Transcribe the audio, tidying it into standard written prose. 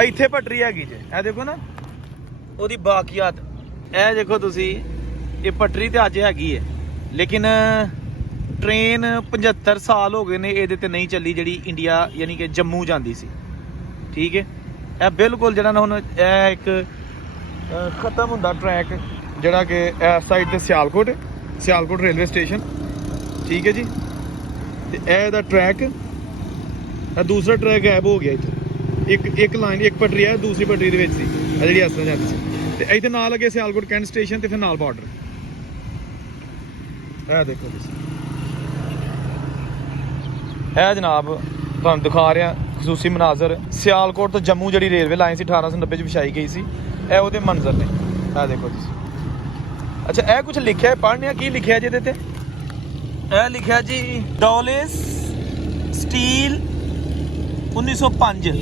ਇੱਥੇ ਪਟਰੀ ਹੈਗੀ ਜੇ, ਇਹ ਦੇਖੋ ਨਾ ਉਹਦੀ ਬਾਕੀਆਤ। ਇਹ ਦੇਖੋ ਤੁਸੀਂ, ਇਹ ਪਟਰੀ ਤੇ ਅੱਜ ਹੈਗੀ ਹੈ, ਲੇਕਿਨ ट्रेन 75 साल हो गए ने ये ते नहीं चली जी इंडिया यानी कि जम्मू जाती सी। ठीक है, यह बिल्कुल जरा ना हुण एक खत्म होंदा ट्रैक जरा कि इस साइड ते सियालकोट रेलवे स्टेशन। ठीक है जी, ते एदा ट्रैक दूसरा ट्रैक गायब हो गया इत्थे। एक लाइन एक पटरी है, दूसरी पटरी दे विच सी जिहड़ी इस तरह जाती सी, ते इत्थे नाल अगे सियालकोट कैंट स्टेशन ते फिर नाल बार्डर। ਇਹ देखो तुसीं, है जनाब तुहानूं दिखा रहा खसूसी मनाजर सियालकोट तो जम्मू जी रेलवे लाइन से 1890 विछाई गई सी। ए उहदे मंजर ने, ए देखो तुसीं। अच्छा, ए कुछ लिखा है, पढ़ने की लिखा जी ते? ए लिखा जी डॉलेस स्टील 1905